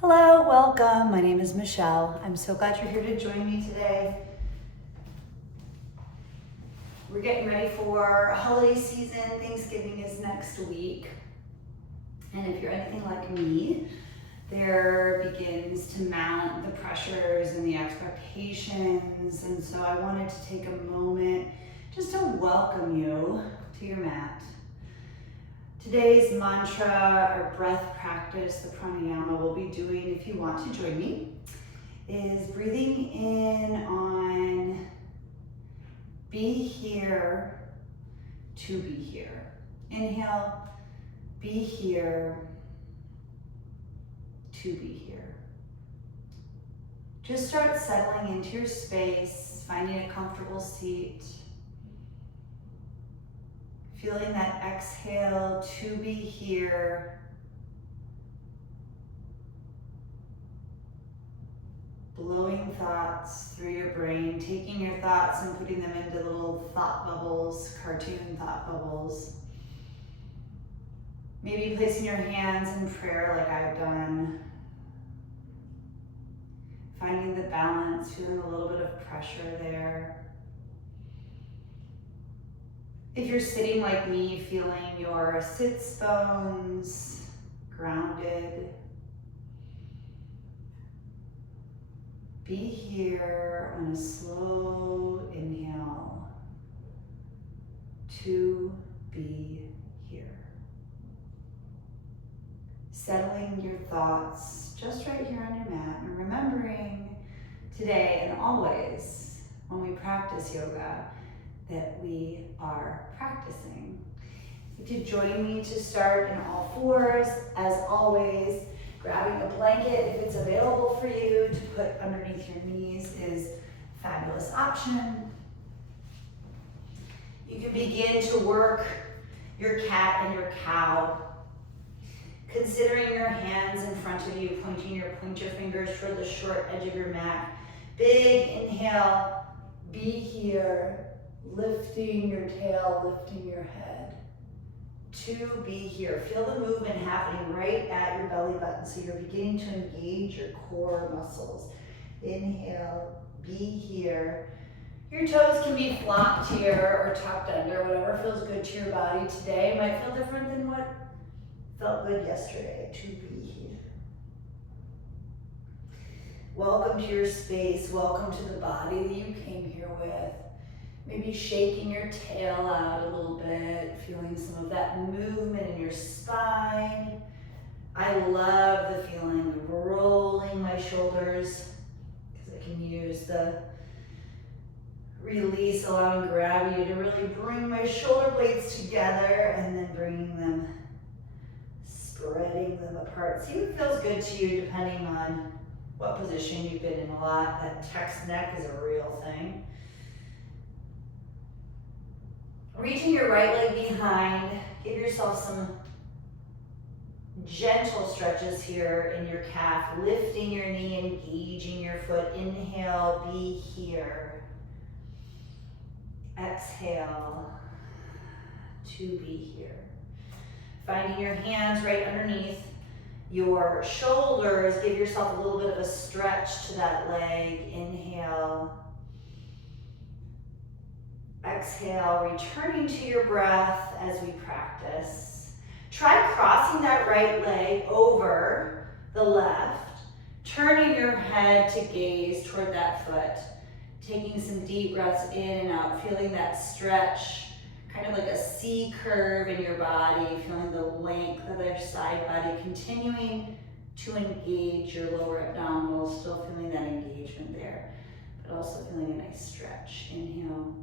Hello, welcome. My name is Michelle. I'm so glad you're here to join me today. We're getting ready for holiday season. Thanksgiving is next week. And if you're anything like me, there begins to mount the pressures and the expectations. And so I wanted to take a moment just to welcome you to your mat. Today's mantra or breath practice, the pranayama we'll be doing, if you want to join me, is breathing in on be here to be here. Inhale, be here to be here. Just start settling into your space, finding a comfortable seat. Feeling that exhale to be here. Blowing thoughts through your brain, taking your thoughts and putting them into little thought bubbles, cartoon thought bubbles. Maybe placing your hands in prayer like I've done. Finding the balance, feeling a little bit of pressure there. If you're sitting like me, feeling your sits bones grounded. Be here on a slow inhale to be here. Settling your thoughts just right here on your mat and remembering today and always when we practice yoga that we are practicing. If you join me to start in all fours, as always, grabbing a blanket if it's available for you to put underneath your knees is a fabulous option. You can begin to work your cat and your cow, considering your hands in front of you, pointing your pointer fingers toward the short edge of your mat. Big inhale, be here. Lifting your tail, lifting your head. To be here. Feel the movement happening right at your belly button. So you're beginning to engage your core muscles. Inhale, be here. Your toes can be flopped here or tucked under, whatever feels good to your body today. Might feel different than what felt good yesterday. To be here. Welcome to your space. Welcome to the body that you came here with. Maybe shaking your tail out a little bit, feeling some of that movement in your spine. I love the feeling of rolling my shoulders because I can use the release, allowing gravity to really bring my shoulder blades together and then bringing them, spreading them apart. See what feels good to you depending on what position you've been in a lot. That text neck is a real thing. Reaching your right leg behind, give yourself some gentle stretches here in your calf, lifting your knee, engaging your foot. Inhale, be here. Exhale, to be here. Finding your hands right underneath your shoulders, give yourself a little bit of a stretch to that leg. Inhale. Exhale, returning to your breath as we practice. Try crossing that right leg over the left, turning your head to gaze toward that foot, taking some deep breaths in and out, feeling that stretch, kind of like a C curve in your body, feeling the length of their side body, continuing to engage your lower abdominals, still feeling that engagement there, but also feeling a nice stretch. Inhale.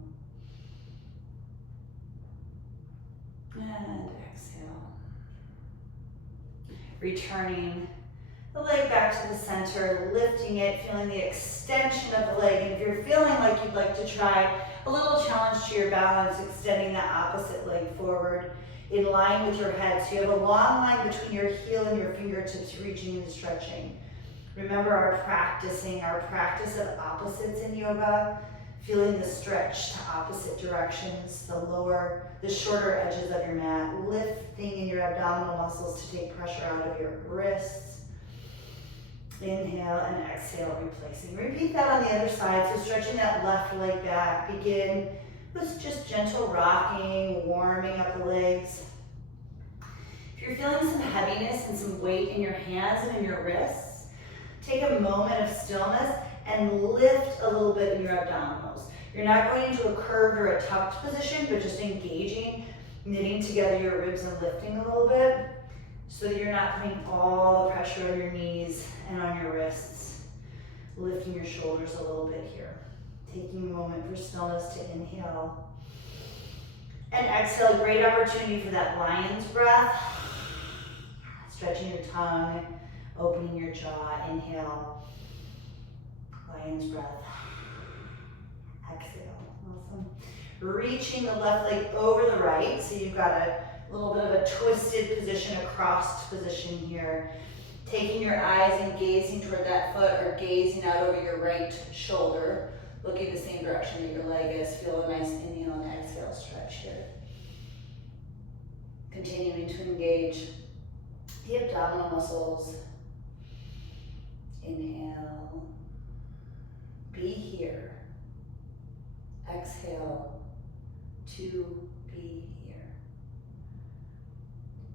And exhale. Returning the leg back to the center, lifting it, feeling the extension of the leg. And if you're feeling like you'd like to try a little challenge to your balance, extending the opposite leg forward in line with your head. So you have a long line between your heel and your fingertips, reaching and stretching. Remember our practice of opposites in yoga. Feeling the stretch to opposite directions, the shorter edges of your mat, lifting in your abdominal muscles to take pressure out of your wrists. Inhale and exhale, replacing. Repeat that on the other side. So stretching that left leg back. Begin with just gentle rocking, warming up the legs. If you're feeling some heaviness and some weight in your hands and in your wrists, take a moment of stillness and lift a little bit in your abdominals. You're not going into a curved or a tucked position, but just engaging, knitting together your ribs and lifting a little bit so that you're not putting all the pressure on your knees and on your wrists. Lifting your shoulders a little bit here. Taking a moment for stillness to inhale. And exhale, great opportunity for that lion's breath. Stretching your tongue, opening your jaw. Inhale. Lion's breath. Exhale. Awesome. Reaching the left leg over the right. So you've got a little bit of a twisted position, a crossed position here. Taking your eyes and gazing toward that foot or gazing out over your right shoulder. Looking the same direction that your leg is. Feel a nice inhale and exhale stretch here. Continuing to engage the abdominal muscles. Inhale. Be here. Exhale. To be here.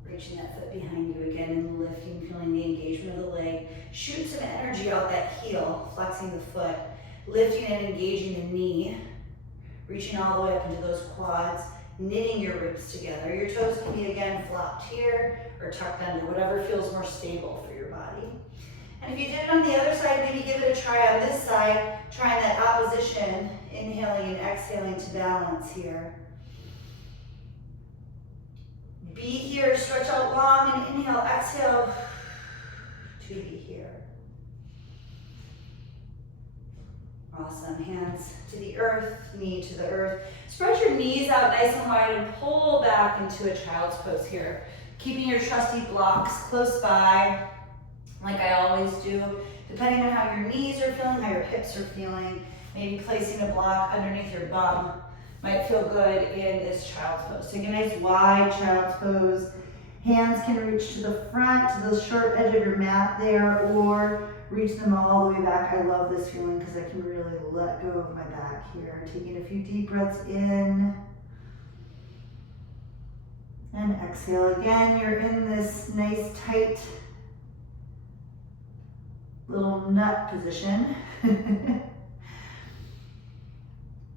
Reaching that foot behind you again and lifting, feeling the engagement of the leg. Shoot some energy out that heel, flexing the foot. Lifting and engaging the knee. Reaching all the way up into those quads. Knitting your ribs together. Your toes can be again flopped here or tucked under, whatever feels more stable for your body. And if you did it on the other side, maybe give it a try on this side, trying that opposition, inhaling and exhaling to balance here. Be here, stretch out long and inhale, exhale to be here. Awesome, hands to the earth, knee to the earth. Spread your knees out nice and wide and pull back into a child's pose here. Keeping your trusty blocks close by, like I always do. Depending on how your knees are feeling, how your hips are feeling, maybe placing a block underneath your bum might feel good in this child's pose. Take a nice wide child's pose. Hands can reach to the front, to the short edge of your mat there, or reach them all the way back. I love this feeling because I can really let go of my back here. Taking a few deep breaths in. And exhale again. You're in this nice tight little nut position.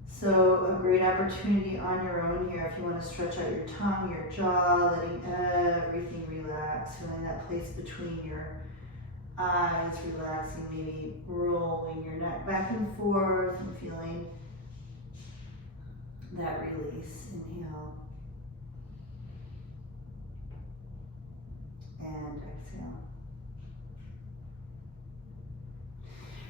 So a great opportunity on your own here if you want to stretch out your tongue, your jaw, letting everything relax, feeling that place between your eyes relaxing, maybe rolling your neck back and forth and feeling that release. Inhale and exhale.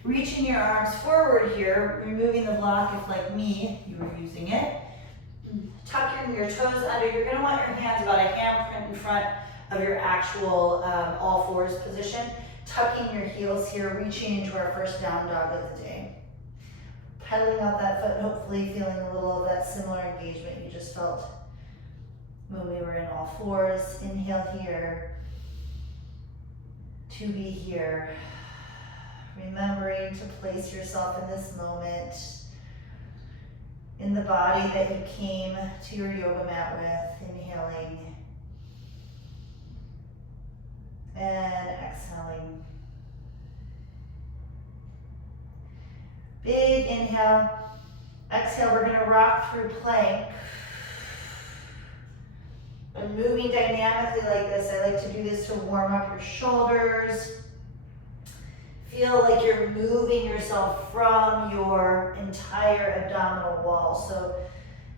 Reaching your arms forward here, removing the block if, like me, you were using it. Tucking your toes under. You're going to want your hands about a handprint in front of your actual all fours position. Tucking your heels here, reaching into our first down dog of the day. Pedaling out that foot, hopefully feeling a little of that similar engagement you just felt when we were in all fours. Inhale here, to be here. Remembering to place yourself in this moment, in the body that you came to your yoga mat with. Inhaling and exhaling. Big inhale. Exhale, we're going to rock through plank. And moving dynamically like this, I like to do this to warm up your shoulders. Feel like you're moving yourself from your entire abdominal wall. So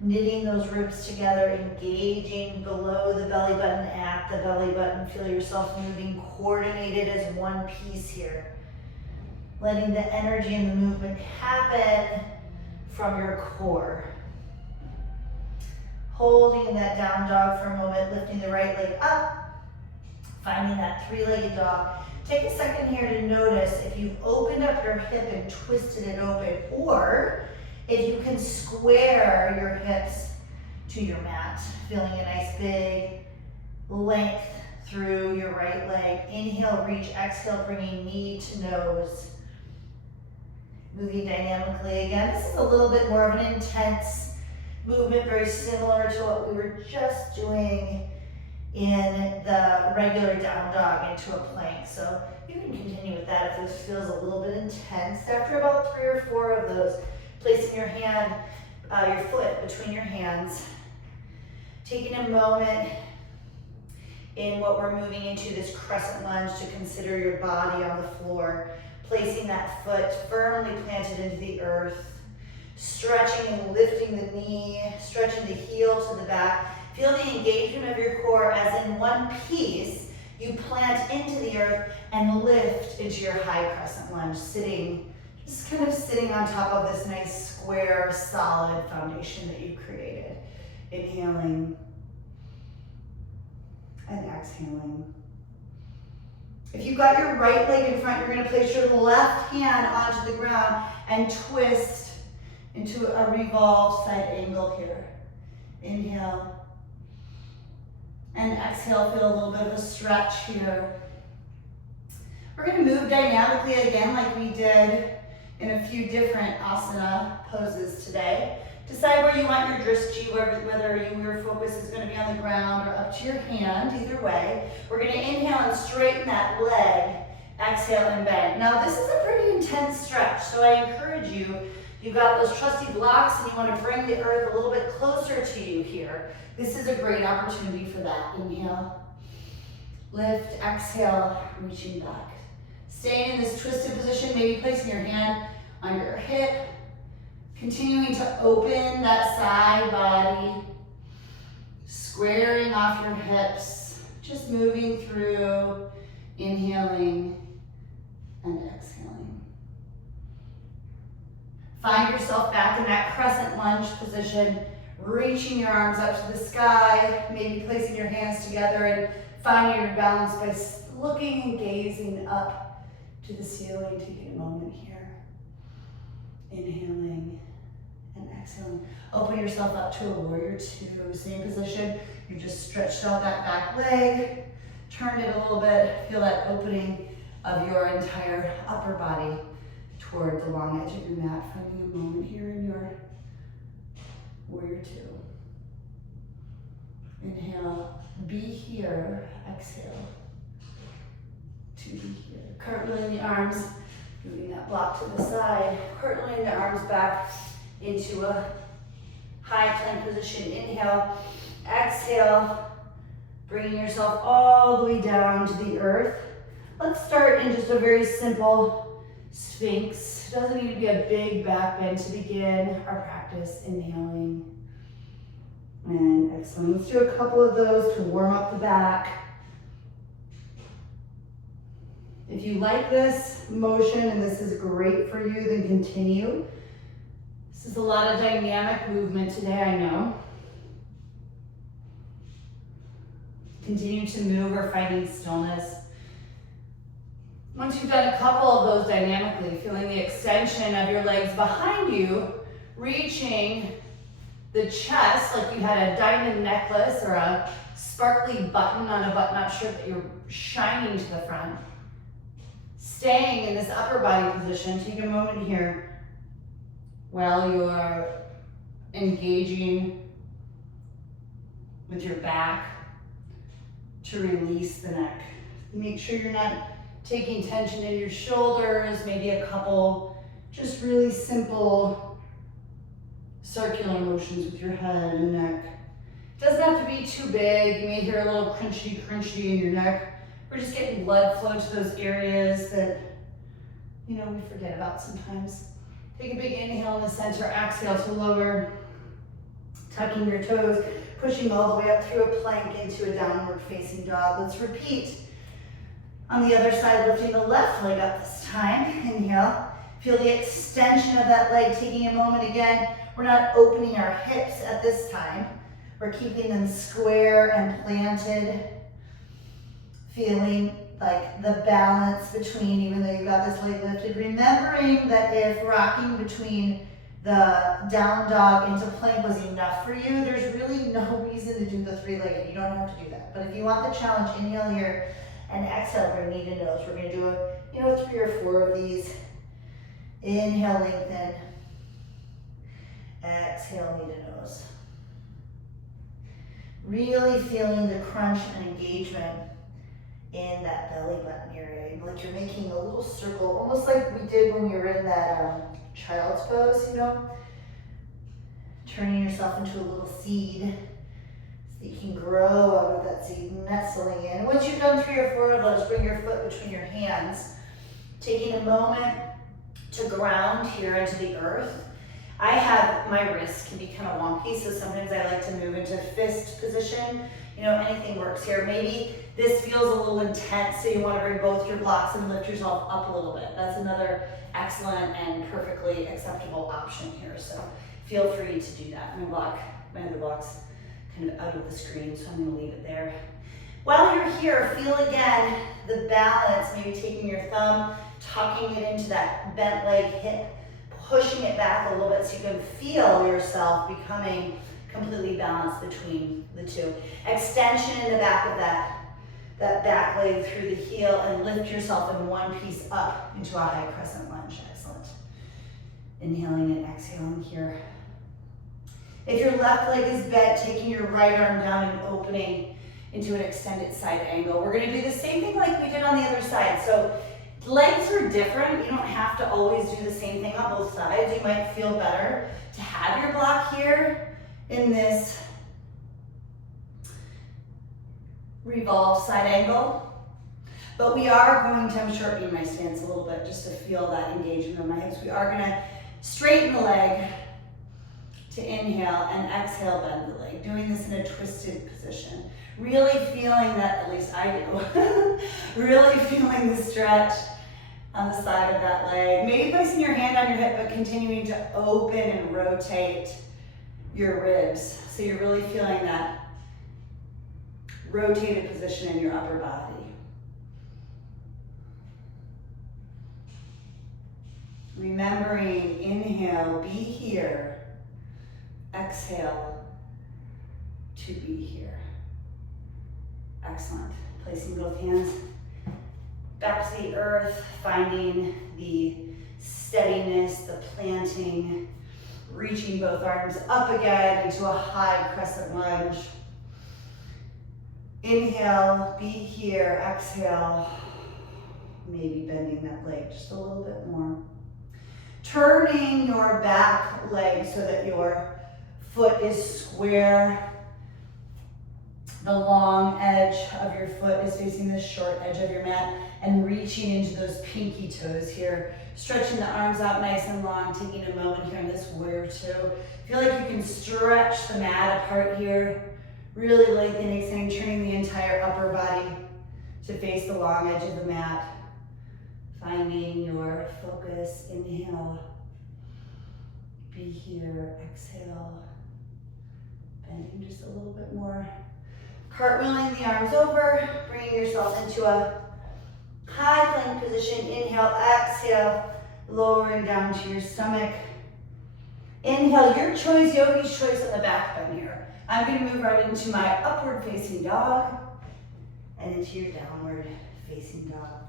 knitting those ribs together, engaging below the belly button, at the belly button. Feel yourself moving coordinated as one piece here. Letting the energy and the movement happen from your core. Holding that down dog for a moment, lifting the right leg up, finding that three-legged dog. Take a second here to notice if you've opened up your hip and twisted it open, or if you can square your hips to your mat, feeling a nice big length through your right leg. Inhale, reach, exhale, bringing knee to nose. Moving dynamically again. This is a little bit more of an intense movement, very similar to what we were just doing in the regular down dog into a plank. So you can continue with that if this feels a little bit intense. After about 3 or 4 of those, placing your hand, your foot between your hands, taking a moment in what we're moving into, this crescent lunge, to consider your body on the floor, placing that foot firmly planted into the earth, stretching and lifting the knee, stretching the heel to the back. Feel the engagement of your core as in one piece, you plant into the earth and lift into your high crescent lunge, sitting, just kind of sitting on top of this nice square, solid foundation that you've created. Inhaling and exhaling. If you've got your right leg in front, you're going to place your left hand onto the ground and twist into a revolved side angle here. Inhale. And exhale, feel a little bit of a stretch here. We're going to move dynamically again like we did in a few different asana poses today. Decide where you want your drishti, whether your focus is going to be on the ground or up to your hand, either way. We're going to inhale and straighten that leg, exhale and bend. Now this is a pretty intense stretch, so I encourage you, you've got those trusty blocks and you want to bring the earth a little bit closer to you here. This is a great opportunity for that. Inhale, lift, exhale, reaching back. Staying in this twisted position, maybe placing your hand on your hip, continuing to open that side body, squaring off your hips, just moving through, inhaling and exhaling. Find yourself back in that crescent lunge position, reaching your arms up to the sky, maybe placing your hands together and finding your balance by looking and gazing up to the ceiling. Taking a moment here. Inhaling and exhaling. Open yourself up to a warrior two. Same position. You just stretched out that back leg, turned it a little bit. Feel that opening of your entire upper body toward the long edge of your mat. Finding a moment here in your warrior two. Inhale, be here. Exhale, to be here. Cartwheeling the arms, moving that block to the side. Cartwheeling the arms back into a high plank position. Inhale, exhale, bringing yourself all the way down to the earth. Let's start in just a very simple Sphinx. It doesn't need to be a big back bend to begin our practice. Inhaling and exhaling. Let's do a couple of those to warm up the back. If you like this motion and this is great for you, then continue. This is a lot of dynamic movement today, I know. Continue to move or finding stillness. Once you've done a couple of those dynamically, feeling the extension of your legs behind you, reaching the chest like you had a diamond necklace or a sparkly button on a button-up shirt that you're shining to the front. Staying in this upper body position, take a moment here while you're engaging with your back to release the neck. Make sure you're not taking tension in your shoulders, maybe a couple just really simple circular motions with your head and neck. It doesn't have to be too big. You may hear a little crunchy in your neck. We're just getting blood flow to those areas that, we forget about sometimes. Take a big inhale in the center, exhale to lower, tucking your toes, pushing all the way up through a plank into a downward facing dog. Let's repeat. On the other side, lifting the left leg up this time. Inhale. Feel the extension of that leg, taking a moment again. We're not opening our hips at this time. We're keeping them square and planted. Feeling like the balance between, even though you've got this leg lifted, remembering that if rocking between the down dog into plank was enough for you, there's really no reason to do the three-legged. You don't have to do that. But if you want the challenge, inhale here and exhale, bring knee to nose. We're gonna do 3 or 4 of these. Inhale, lengthen. Exhale, knee to nose. Really feeling the crunch and engagement in that belly button area. Like you're making a little circle, almost like we did when we were in that child's pose, you know? Turning yourself into a little seed so you can grow out of that seed, nestling in. Once you've done 3 or 4 of those, bring your foot between your hands, taking a moment to ground here into the earth. I have, my wrists can be kind of wonky, so sometimes I like to move into fist position. You know, anything works here. Maybe this feels a little intense, so you want to bring both your blocks and lift yourself up a little bit. That's another excellent and perfectly acceptable option here. So feel free to do that. My other block's kind of out of the screen, so I'm gonna leave it there. While you're here, feel again the balance, maybe taking your thumb, tucking it into that bent leg hip, pushing it back a little bit so you can feel yourself becoming completely balanced between the two. Extension in the back of that back leg through the heel, and lift yourself in one piece up into a high crescent lunge. Excellent. Inhaling and exhaling here. If your left leg is bent, taking your right arm down and opening into an extended side angle. We're gonna do the same thing like we did on the other side. So legs are different. You don't have to always do the same thing on both sides. You might feel better to have your block here in this revolved side angle. But we are going to, I'm shortening my stance a little bit just to feel that engagement of my hips. We are gonna straighten the leg to inhale and exhale, bend the leg. Doing this in a twisted position. Really feeling that, at least I do, really feeling the stretch on the side of that leg. Maybe placing your hand on your hip, but continuing to open and rotate your ribs. So you're really feeling that rotated position in your upper body. Remembering, inhale, be here. Exhale, to be here. Excellent. Placing both hands back to the earth, finding the steadiness, the planting, reaching both arms up again into a high crescent lunge. Inhale, be here. Exhale, maybe bending that leg just a little bit more. Turning your back leg so that your foot is square. The long edge of your foot is facing the short edge of your mat, and reaching into those pinky toes here. Stretching the arms out nice and long, taking a moment here in this warrior two. Feel like you can stretch the mat apart here. Really lengthening, extending, turning the entire upper body to face the long edge of the mat. Finding your focus. Inhale. Be here. Exhale. Bending just a little bit more. Cartwheeling the arms over, bringing yourself into a high plank position. Inhale, exhale, lowering down to your stomach. Inhale, your choice, yogi's choice on the back bend here. I'm going to move right into my upward facing dog and into your downward facing dog.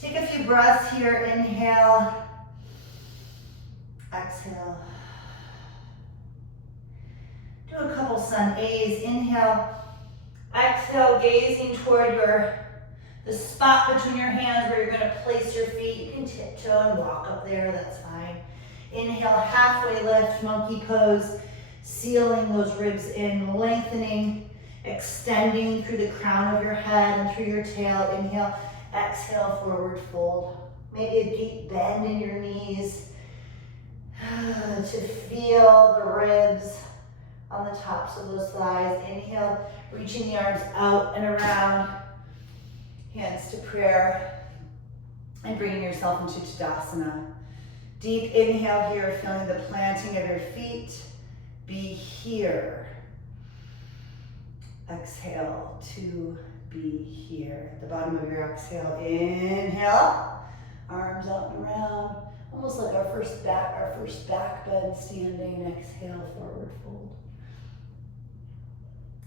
Take a few breaths here. Inhale, exhale. Do a couple sun A's. Inhale. Exhale, gazing toward the spot between your hands where you're going to place your feet. You can tiptoe and walk up there, that's fine. Inhale, halfway lift, monkey pose, sealing those ribs in, lengthening, extending through the crown of your head and through your tail. Inhale, exhale, forward fold. Maybe a deep bend in your knees to feel the ribs on the tops of those thighs. Inhale, reaching the arms out and around, hands to prayer, and bringing yourself into Tadasana. Deep inhale here, feeling the planting of your feet. Be here. Exhale to be here. At the bottom of your exhale, inhale, arms out and around. Almost like our first back bend standing. Exhale, forward fold.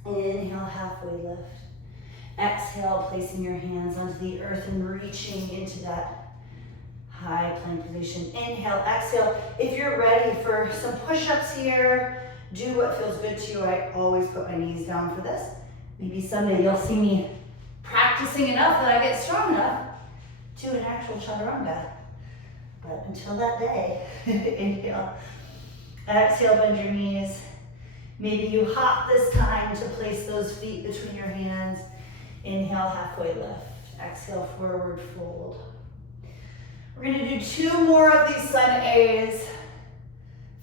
Inhale, halfway lift. Exhale, placing your hands onto the earth and reaching into that high plank position. Inhale, exhale. If you're ready for some push-ups here, do what feels good to you. I always put my knees down for this. Maybe someday you'll see me practicing enough that I get strong enough to an actual chaturanga. But until that day, inhale, exhale, bend your knees. Maybe you hop this time to place those feet between your hands. Inhale, halfway lift. Exhale, forward fold. We're gonna do 2 more of these sun A's,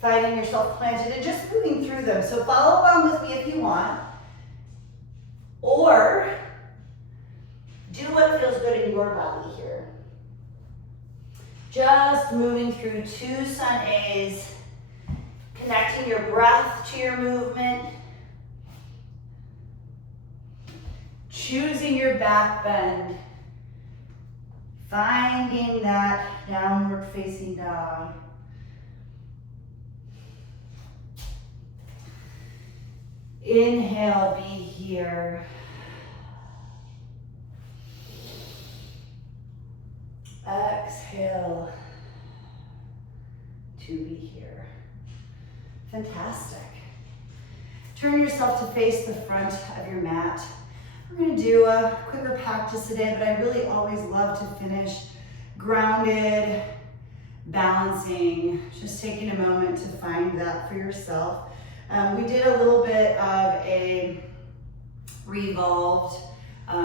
finding yourself planted and just moving through them. So follow along with me if you want, or do what feels good in your body here. Just moving through 2 sun A's, connecting your breath to your movement, choosing your back bend, finding that downward facing dog. Inhale, be here. Exhale to be here. Fantastic. Turn yourself to face the front of your mat. We're going to do a quicker practice today, but I really always love to finish grounded, balancing, just taking a moment to find that for yourself. We did a little bit of a revolved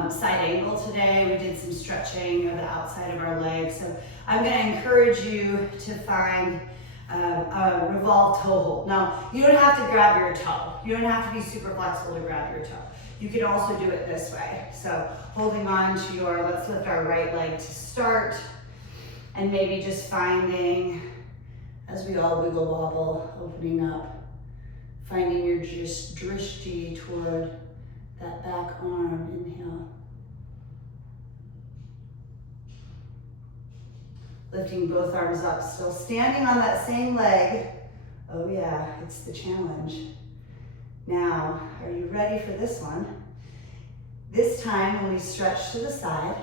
side angle today. We did some stretching of the outside of our legs. So I'm going to encourage you to find a revolved toe hold. Now, you don't have to grab your toe. You don't have to be super flexible to grab your toe. You can also do it this way. So holding on to your, let's lift our right leg to start, and maybe just finding, as we all wiggle wobble, opening up, finding your drishti toward that back arm. Inhale. Lifting both arms up, still standing on that same leg. Oh yeah, it's the challenge. Now, are you ready for this one? This time, when we stretch to the side,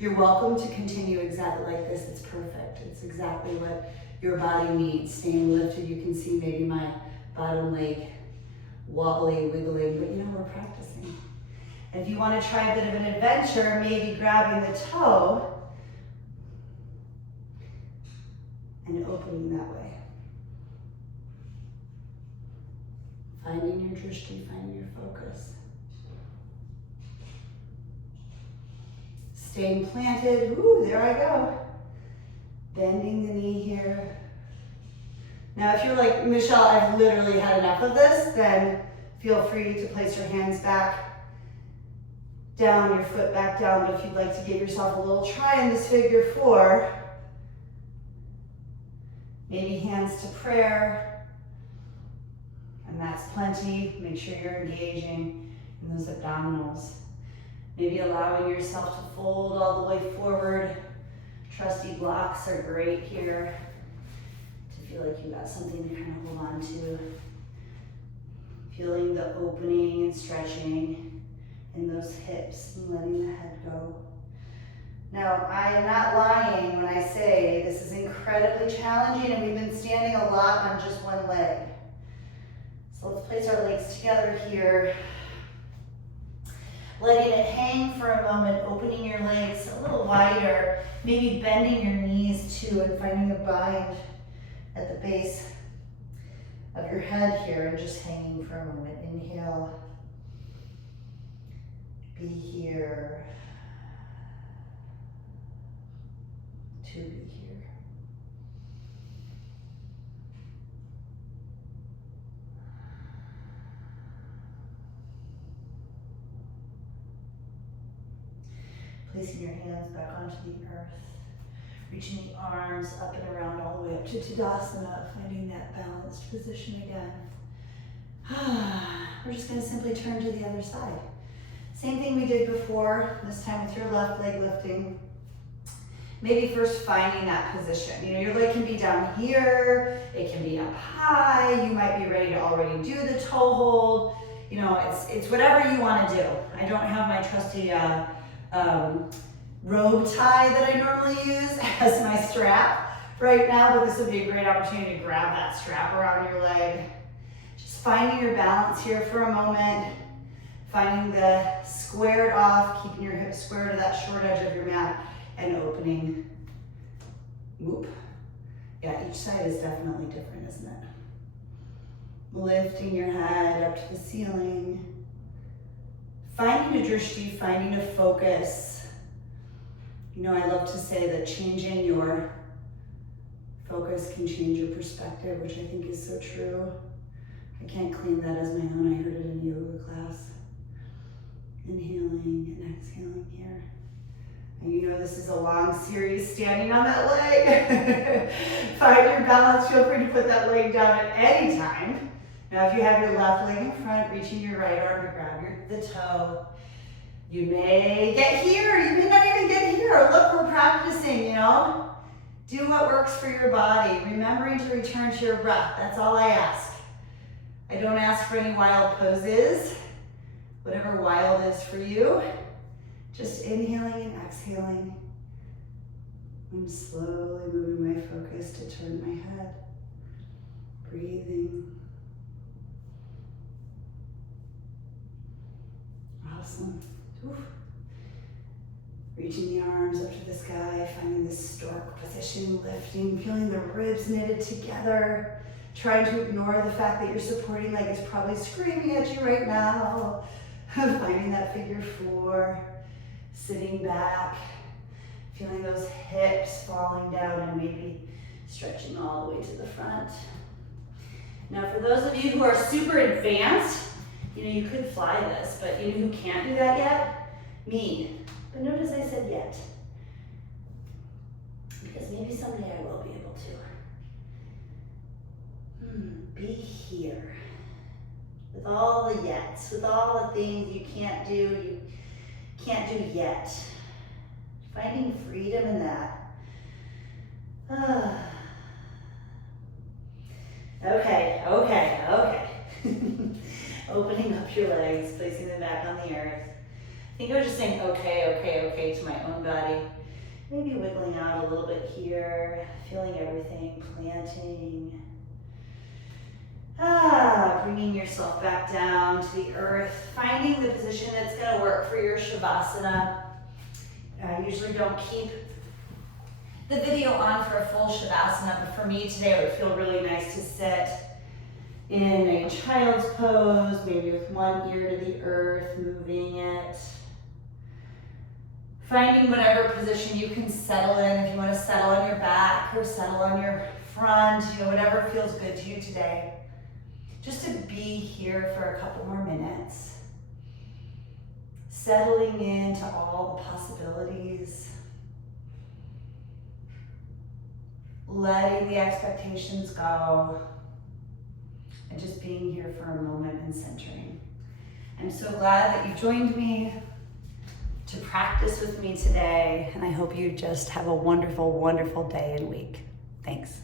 you're welcome to continue exactly like this. It's perfect. It's exactly what your body needs. Staying lifted, you can see maybe my bottom leg wobbly, wiggling, but you know, we're practicing. And if you want to try a bit of an adventure, maybe grabbing the toe and opening that way. Finding your drishti, finding your focus. Staying planted. Ooh, there I go. Bending the knee here. Now, if you're like, Michelle, I've literally had enough of this, then feel free to place your hands back down, your foot back down. But if you'd like to give yourself a little try in this figure 4, maybe hands to prayer. And that's plenty. Make sure you're engaging in those abdominals. Maybe allowing yourself to fold all the way forward. Trusty blocks are great here to feel like you got something to kind of hold on to. Feeling the opening and stretching in those hips and letting the head go. Now, I am not lying when I say this is incredibly challenging, and we've been standing a lot on just one leg. So let's place our legs together here. Letting it hang for a moment, opening your legs a little wider, maybe bending your knees too, and finding a bind at the base of your head here, and just hanging for a moment. Inhale. Be here. To be here. Placing your hands back onto the earth, reaching the arms up and around all the way up to Tadasana, finding that balanced position again. We're just going to simply turn to the other side. Same thing we did before, this time with your left leg lifting. maybe first finding that position. You know, your leg can be down here, it can be up high, you might be ready to already do the toe hold. You know, it's whatever you want to do. I don't have my trusty robe tie that I normally use as my strap right now, but this would be a great opportunity to grab that strap around your leg. Just finding your balance here for a moment, finding the squared off, keeping your hips square to that short edge of your mat, and opening. Whoop. Yeah, each side is definitely different, isn't it? Lifting your head up to the ceiling. Finding a drishti, finding a focus. You know, I love to say that changing your focus can change your perspective, which I think is so true. I can't claim that as my own. I heard it in a yoga class. Inhaling and exhaling here. And you know this is a long series standing on that leg. Find your balance. Feel free to put that leg down at any time. Now if you have your left leg in front, reaching your right arm to grab the toe. You may get here, you may not even get here. Look, we're practicing, you know. Do what works for your body. Remembering to return to your breath. That's all I ask. I don't ask for any wild poses. Whatever wild is for you. Just inhaling and exhaling. I'm slowly moving my focus to turn my head. Breathing. Awesome. Oof. Reaching the arms up to the sky, finding this stork position, lifting, feeling the ribs knitted together, trying to ignore the fact that your supporting leg is probably screaming at you right now. Finding that figure four, sitting back, feeling those hips falling down and maybe stretching all the way to the front. Now for those of you who are super advanced, you know, you could fly this, but you know who can't do that yet? Me. But notice I said yet. Because maybe someday I will be able to. Be here. With all the yets, with all the things you can't do yet. Finding freedom in that. Okay. Opening up your legs, placing them back on the earth. I think I was just saying okay to my own body. Maybe wiggling out a little bit here, feeling everything, planting. Bringing yourself back down to the earth, finding the position that's going to work for your Shavasana. I usually don't keep the video on for a full Shavasana, but for me today it would feel really nice to sit in a child's pose, maybe with one ear to the earth, moving it. Finding whatever position you can settle in, if you want to settle on your back or settle on your front, you know, whatever feels good to you today. Just to be here for a couple more minutes. Settling into all the possibilities. Letting the expectations go. And just being here for a moment and centering. I'm so glad that you joined me to practice with me today, and I hope you just have a wonderful, wonderful day and week. Thanks.